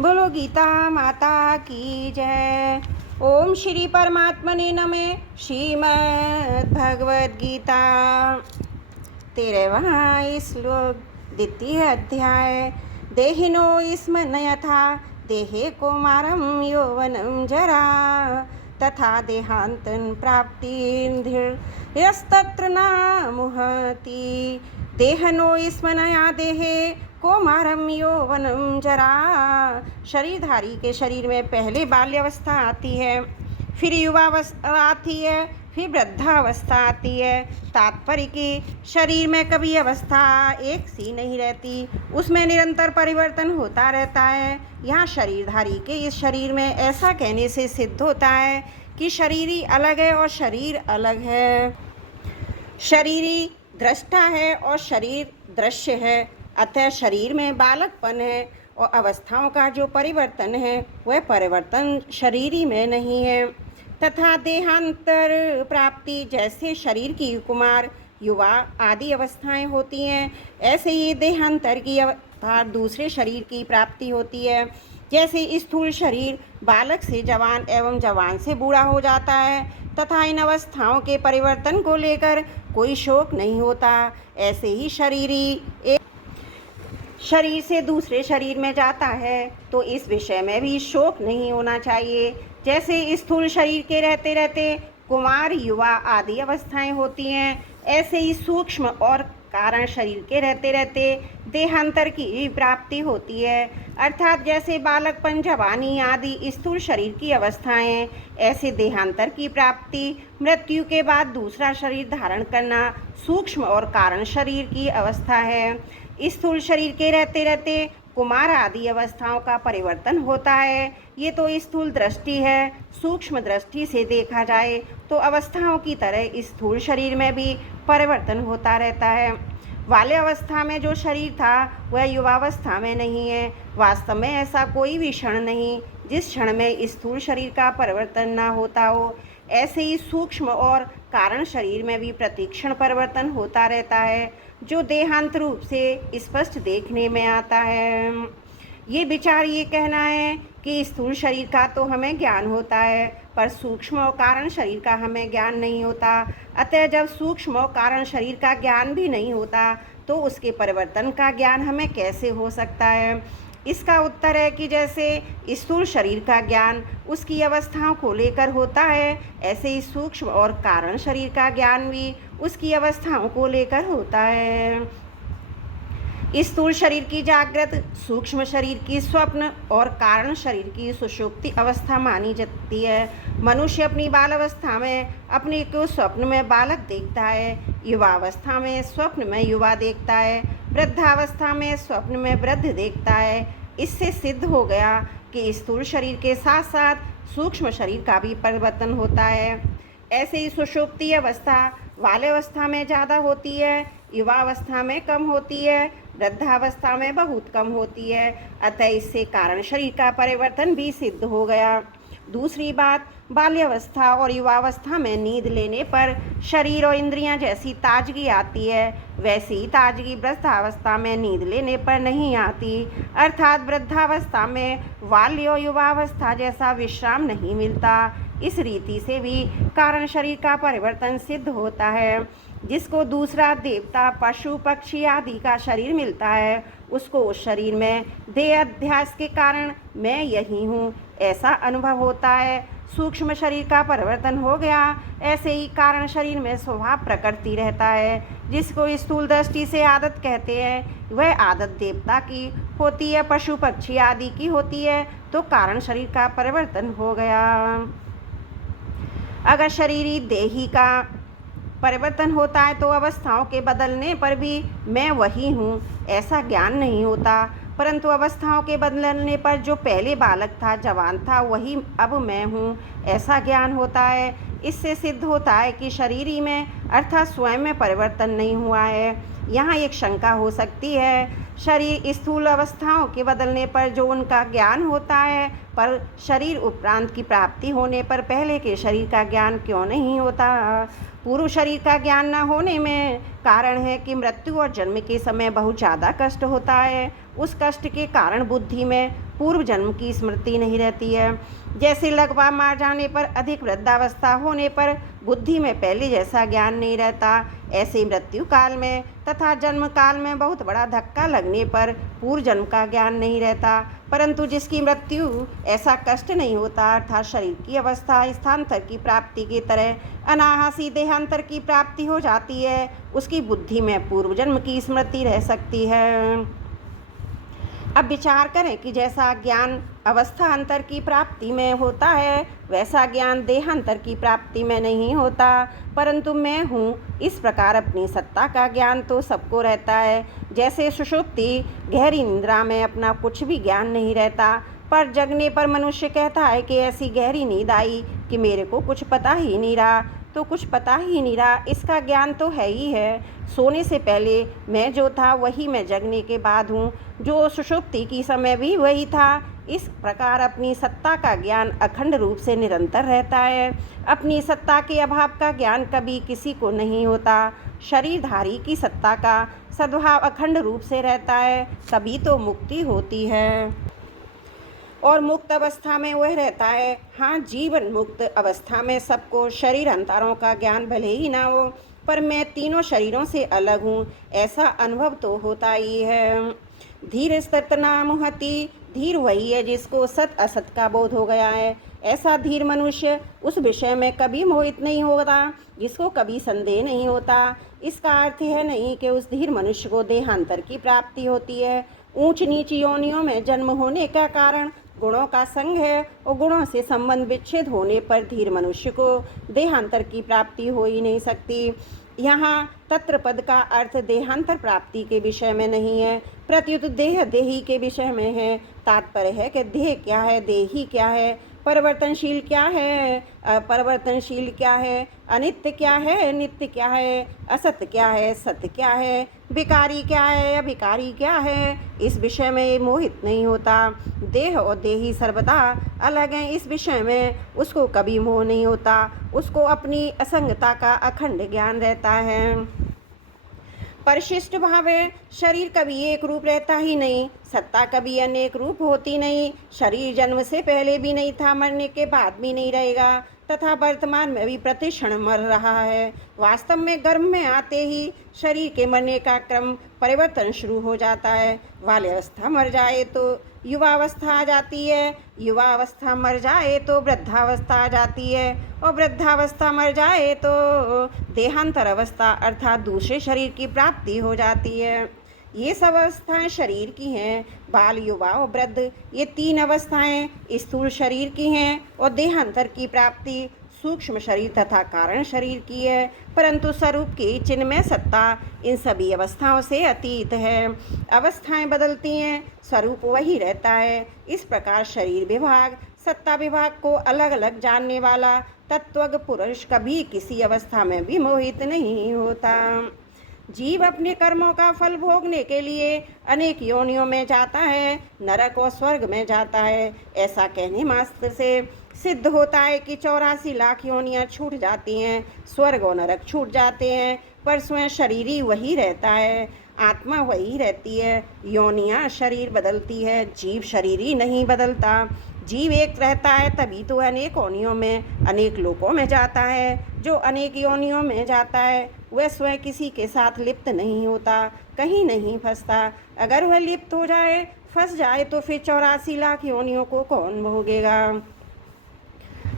बोलो गीता माता की जय। ओम श्री परमात्मने नमः। श्रीमद् भगवद गीता 13वां श्लोक, द्वितीय अध्याय। देहिनो स्म यथा देहे कौमारं यौवनं जरा तथा देहांतं प्राप्तिर्यस्तत्र न मुह्यति। देहनो स्मनया देहे कौमारम यौवनम जरा। शरीरधारी के शरीर में पहले बाल्यावस्था आती है, फिर युवावस्था आती है, फिर वृद्धावस्था आती है। तात्पर्य कि शरीर में कभी अवस्था एक सी नहीं रहती, उसमें निरंतर परिवर्तन होता रहता है। यहाँ शरीरधारी के इस शरीर में ऐसा कहने से सिद्ध होता है कि शरीरी अलग है और शरीर अलग है। शरीरी दृष्टा है और शरीर दृश्य है। अतः शरीर में बालकपन है और अवस्थाओं का जो परिवर्तन है वह परिवर्तन शरीरी में नहीं है। तथा देहांतर प्राप्ति, जैसे शरीर की कुमार, युवा आदि अवस्थाएं होती हैं, ऐसे ही देहांतर की अवस्था दूसरे शरीर की प्राप्ति होती है। जैसे स्थूल शरीर बालक से जवान एवं जवान से बूढ़ा हो जाता है तथा इन अवस्थाओं के परिवर्तन को लेकर कोई शोक नहीं होता, ऐसे ही शरीरी एक शरीर से दूसरे शरीर में जाता है तो इस विषय में भी शोक नहीं होना चाहिए। जैसे स्थूल शरीर के रहते रहते कुमार, युवा आदि अवस्थाएं होती हैं, ऐसे ही सूक्ष्म और कारण शरीर के रहते रहते देहांतर की प्राप्ति होती है। अर्थात जैसे बालकपन, जवानी आदि स्थूल शरीर की अवस्थाएं, ऐसे देहांतर की प्राप्ति मृत्यु के बाद दूसरा शरीर धारण करना सूक्ष्म और कारण शरीर की अवस्था है। स्थूल शरीर के रहते रहते कुमार आदि अवस्थाओं का परिवर्तन होता है। ये तो स्थूल दृष्टि है। सूक्ष्म दृष्टि से देखा जाए तो अवस्थाओं की तरह स्थूल शरीर में भी परिवर्तन होता रहता है। बाल्यावस्था में जो शरीर था वह युवावस्था में नहीं है। वास्तव में ऐसा कोई भी क्षण नहीं जिस क्षण में स्थूल शरीर का परिवर्तन ना होता हो। ऐसे ही सूक्ष्म और कारण शरीर में भी प्रतिक्षण परिवर्तन होता रहता है, जो देहांत रूप से स्पष्ट देखने में आता है। ये विचार ये कहना है कि स्थूल शरीर का तो हमें ज्ञान होता है, पर सूक्ष्म और कारण शरीर का हमें ज्ञान नहीं होता। अतः जब सूक्ष्म और कारण शरीर का ज्ञान भी नहीं होता तो उसके परिवर्तन का ज्ञान हमें कैसे हो सकता है। इसका उत्तर है कि जैसे स्थूल शरीर का ज्ञान उसकी अवस्थाओं को लेकर होता है, ऐसे ही सूक्ष्म और कारण शरीर का ज्ञान भी उसकी अवस्थाओं को लेकर होता है। स्थूल शरीर की जागृत, सूक्ष्म शरीर की स्वप्न और कारण शरीर की सुषुप्ति अवस्था मानी जाती है। मनुष्य अपनी बाल अवस्था में अपने को स्वप्न में बालक देखता है, युवावस्था में स्वप्न में युवा देखता है, वृद्धावस्था में स्वप्न में वृद्ध देखता है। इससे सिद्ध हो गया कि स्थूल शरीर के साथ साथ सूक्ष्म शरीर का भी परिवर्तन होता है। ऐसे ही सुषुप्ति अवस्था बाल्यावस्था में ज़्यादा होती है, युवावस्था में कम होती है, वृद्धावस्था में बहुत कम होती है। अतः इससे कारण शरीर का परिवर्तन भी सिद्ध हो गया। दूसरी बात, बाल्यावस्था और युवावस्था में नींद लेने पर शरीर और इंद्रियां जैसी ताजगी आती है, वैसी ही ताजगी वृद्धावस्था में नींद लेने पर नहीं आती। अर्थात वृद्धावस्था में बाल्य और युवावस्था जैसा विश्राम नहीं मिलता। इस रीति से भी कारण शरीर का परिवर्तन सिद्ध होता है। जिसको दूसरा देवता, पशु, पक्षी आदि का शरीर मिलता है, उसको उस शरीर में देह अध्यास के कारण मैं यही हूँ ऐसा अनुभव होता है। सूक्ष्म शरीर का परिवर्तन हो गया, ऐसे ही कारण शरीर में स्वभाव प्रकृति रहता है। जिसको स्थूल दृष्टि से आदत कहते हैं, वह आदत देवता की होती है, पशु पक्षी आदि की होती है, तो कारण शरीर का परिवर्तन हो गया। अगर शरीरी देही का परिवर्तन होता है तो अवस्थाओं के बदलने पर भी मैं वही हूँ ऐसा ज्ञान नहीं होता, परंतु अवस्थाओं के बदलने पर जो पहले बालक था, जवान था, वही अब मैं हूँ ऐसा ज्ञान होता है। इससे सिद्ध होता है कि शरीरी में अर्थात स्वयं में परिवर्तन नहीं हुआ है। यहाँ एक शंका हो सकती है, शरीर स्थूल अवस्थाओं के बदलने पर जो उनका ज्ञान होता है, पर शरीर उपरांत की प्राप्ति होने पर पहले के शरीर का ज्ञान क्यों नहीं होता। पूर्व शरीर का ज्ञान न होने में कारण है कि मृत्यु और जन्म के समय बहुत ज़्यादा कष्ट होता है। उस कष्ट के कारण बुद्धि में पूर्व जन्म की स्मृति नहीं रहती है। जैसे लगवा मार जाने पर अधिक वृद्धावस्था होने पर बुद्धि में पहले जैसा ज्ञान नहीं रहता, ऐसे मृत्यु काल में तथा जन्म काल में बहुत बड़ा धक्का लगने पर पूर्व जन्म का ज्ञान नहीं रहता। परंतु जिसकी मृत्यु ऐसा कष्ट नहीं होता, अर्थात शरीर की अवस्था स्थानांतर की प्राप्ति की तरह अनायासी देहांतर की प्राप्ति हो जाती है, उसकी बुद्धि में पूर्व जन्म की स्मृति रह सकती है। अब विचार करें कि जैसा ज्ञान अवस्था अंतर की प्राप्ति में होता है, वैसा ज्ञान देहांतर की प्राप्ति में नहीं होता। परंतु मैं हूँ इस प्रकार अपनी सत्ता का ज्ञान तो सबको रहता है। जैसे सुषुप्ति गहरी निद्रा में अपना कुछ भी ज्ञान नहीं रहता, पर जगने पर मनुष्य कहता है कि ऐसी गहरी नींद आई कि मेरे को कुछ पता ही नहीं रहा, तो कुछ पता ही नहीं रहा, इसका ज्ञान तो है ही है। सोने से पहले मैं जो था वही मैं जगने के बाद हूँ, जो सुषुप्ति की समय भी वही था। इस प्रकार अपनी सत्ता का ज्ञान अखंड रूप से निरंतर रहता है। अपनी सत्ता के अभाव का ज्ञान कभी किसी को नहीं होता। शरीरधारी की सत्ता का सद्भाव अखंड रूप से रहता है, तभी तो मुक्ति होती है। और मुक्त अवस्था में वह रहता है। हाँ, जीवन मुक्त अवस्था में सबको शरीर अंतरों का ज्ञान भले ही ना हो, पर मैं तीनों शरीरों से अलग हूँ, ऐसा अनुभव तो होता ही है। धीर सत नामुहति, धीर वही है जिसको सत असत का बोध हो गया है। ऐसा धीर मनुष्य उस विषय में कभी मोहित नहीं होता जिसको कभी संदेह नहीं होता। इसका अर्थ है नहीं कि उस धीर मनुष्य को देहांतर की प्राप्ति होती है। ऊंच नीच योनियों में जन्म होने का कारण गुणों का संग है, और गुणों से संबंध विच्छेद होने पर धीर मनुष्य को देहांतर की प्राप्ति हो ही नहीं सकती। यहाँ तत्र पद का अर्थ देहांतर प्राप्ति के विषय में नहीं है, प्रत्युत देह देही के विषय में है। तात्पर्य है कि देह क्या है, देही क्या है, परिवर्तनशील क्या है, अपरिवर्तनशील क्या है, अनित्य क्या है, नित्य क्या है, असत्य क्या है, सत्य क्या है, विकारी क्या है, अभिकारी क्या है, इस विषय में मोहित नहीं होता। देह और देही सर्वदा अलग हैं, इस विषय में उसको कभी मोह नहीं होता। उसको अपनी असंगता का अखंड ज्ञान रहता है। परिशिष्ट भाव है, शरीर कभी एक रूप रहता ही नहीं, सत्ता कभी अनेक रूप होती नहीं। शरीर जन्म से पहले भी नहीं था, मरने के बाद भी नहीं रहेगा, तथा वर्तमान में भी प्रतिक्षण मर रहा है। वास्तव में गर्भ में आते ही शरीर के मरने का क्रम परिवर्तन शुरू हो जाता है। बाल्यावस्था मर जाए तो युवावस्था आ जाती है, युवावस्था मर जाए तो वृद्धावस्था आ जाती है, और वृद्धावस्था मर जाए तो देहांतर अवस्था अर्थात दूसरे शरीर की प्राप्ति हो जाती है। ये सब अवस्थाएं शरीर की हैं। बाल, युवा और वृद्ध, ये तीन अवस्थाएं स्थूल शरीर की हैं, और देहांतर की प्राप्ति सूक्ष्म शरीर तथा कारण शरीर की है। परंतु स्वरूप की चिन्मय सत्ता इन सभी अवस्थाओं से अतीत है। अवस्थाएं बदलती हैं, स्वरूप वही रहता है। इस प्रकार शरीर विभाग, सत्ता विभाग को अलग अलग जानने वाला तत्वज्ञ पुरुष कभी किसी अवस्था में भी मोहित नहीं होता। जीव अपने कर्मों का फल भोगने के लिए अनेक योनियों में जाता है, नरक और स्वर्ग में जाता है। ऐसा कहने मात्र से सिद्ध होता है कि 84 लाख योनियाँ छूट जाती हैं, स्वर्ग और नरक छूट जाते हैं, पर स्वयं शरीर ही वही रहता है, आत्मा वही रहती है। योनियाँ शरीर बदलती है, जीव शरीर ही नहीं बदलता। जीव एक रहता है तभी तो अनेक योनियों में, अनेक लोकों में जाता है। जो अनेक योनियों में जाता है वह स्वयं किसी के साथ लिप्त नहीं होता, कहीं नहीं फंसता। अगर वह लिप्त हो जाए, फंस जाए, तो फिर 84 लाख योनियों को कौन भोगेगा?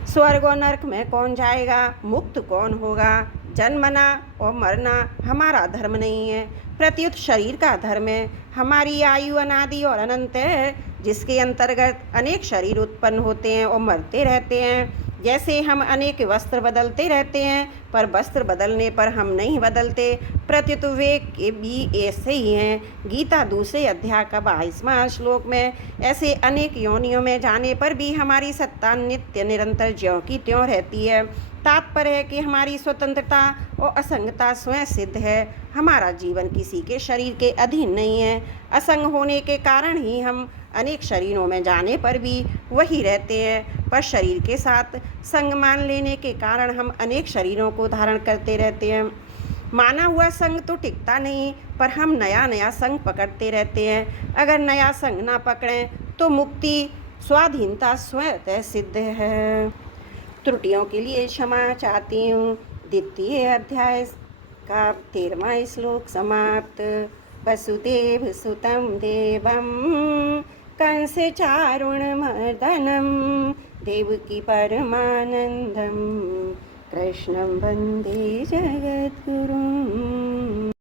स्वर्ग और नरक में कौन जाएगा? मुक्त कौन होगा? जन्मना और मरना हमारा धर्म नहीं है, प्रत्युत शरीर का धर्म है। हमारी आयु अनादि और अनंत है, जिसके अंतर्गत अनेक शरीर उत्पन्न होते हैं और मरते रहते हैं। जैसे हम अनेक वस्त्र बदलते रहते हैं, पर वस्त्र बदलने पर हम नहीं बदलते, प्रत्युत वे के भी ऐसे ही हैं। गीता दूसरे अध्याय का 22वां श्लोक में ऐसे अनेक योनियों में जाने पर भी हमारी सत्ता नित्य निरंतर ज्यों की त्यों रहती है। तात्पर्य है कि हमारी स्वतंत्रता और असंगता स्वयं सिद्ध है। हमारा जीवन किसी के शरीर के अधीन नहीं है। असंग होने के कारण ही हम अनेक शरीरों में जाने पर भी वही रहते हैं, पर शरीर के साथ संग मान लेने के कारण हम अनेक शरीरों को धारण करते रहते हैं। माना हुआ संग तो टिकता नहीं, पर हम नया नया संग पकड़ते रहते हैं। अगर नया संग ना पकड़ें तो मुक्ति स्वाधीनता स्वतः सिद्ध है। त्रुटियों के लिए क्षमा चाहती हूँ। द्वितीय अध्याय का 13वां श्लोक समाप्त। वसुदेव सुतं देवं कंस चारुणमर्दनं देवकी परमानन्दं कृष्णं वन्दे जगद्गुरुम्।